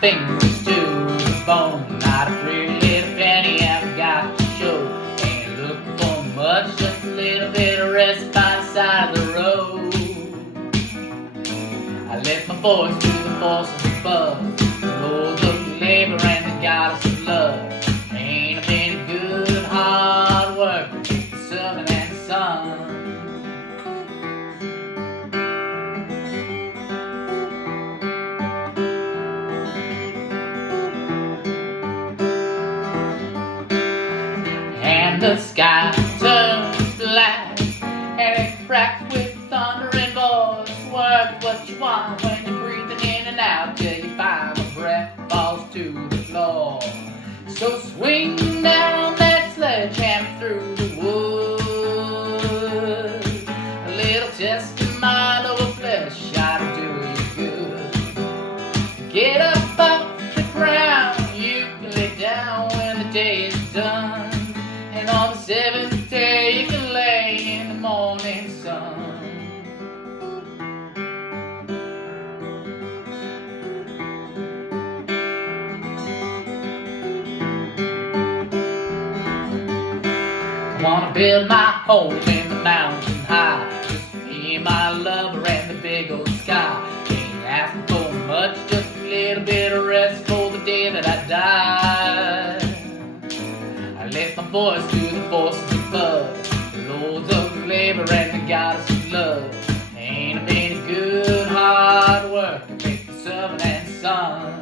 fingers to the bone. Not a pretty little penny I've got to show. Ain't looking for much, just a little bit of rest by the side of the road. I left my voice to the forces above, the lords of labor and the goddess of love. Ain't a penny good, hard work, the sun and the sun. And the sky turns black, and it cracks with thunder and voice. Work what you want when you're breathing in and out, till you find a breath falls to the floor. So swing down that sledgehammer through the woods. A little testimony of a flesh ought to do you good. Get up off the ground, you can lay down when the day is done. And on the seventh day you can lay in the morning sun. I wanna build my home in the mountain high, just me and my lover and the big old sky. Ain't asking for much, just a little bit of rest for the day that I die. I left my voice to the forces above, the lords of labor and the goddess of love. Ain't a bit of good hard work to make the sun and sun.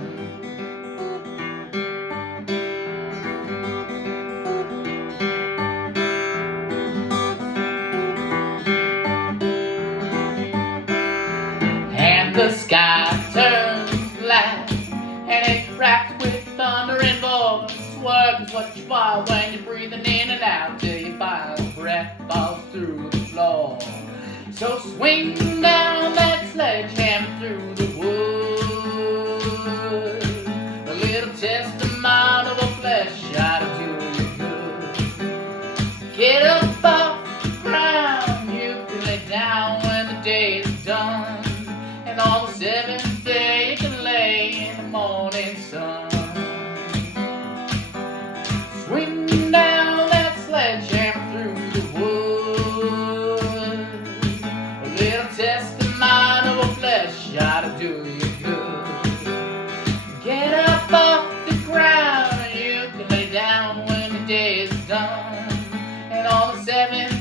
And the sky turns black, and it cracks with thunder and voice. Work is what you are when you're breathing in and out, till you find a breath falls through the floor. So swing down that sledgehammer through the woods. A little testimony of a flesh ought to do you good. Get up off the ground, you can lay down when the day is done. And on the seventh day you can lay in the morning sun. Swing down that sledgehammer through the woods. A little testimony of a flesh ought to do you good. Get up off the ground, and you can lay down when the day is done. And on the seventh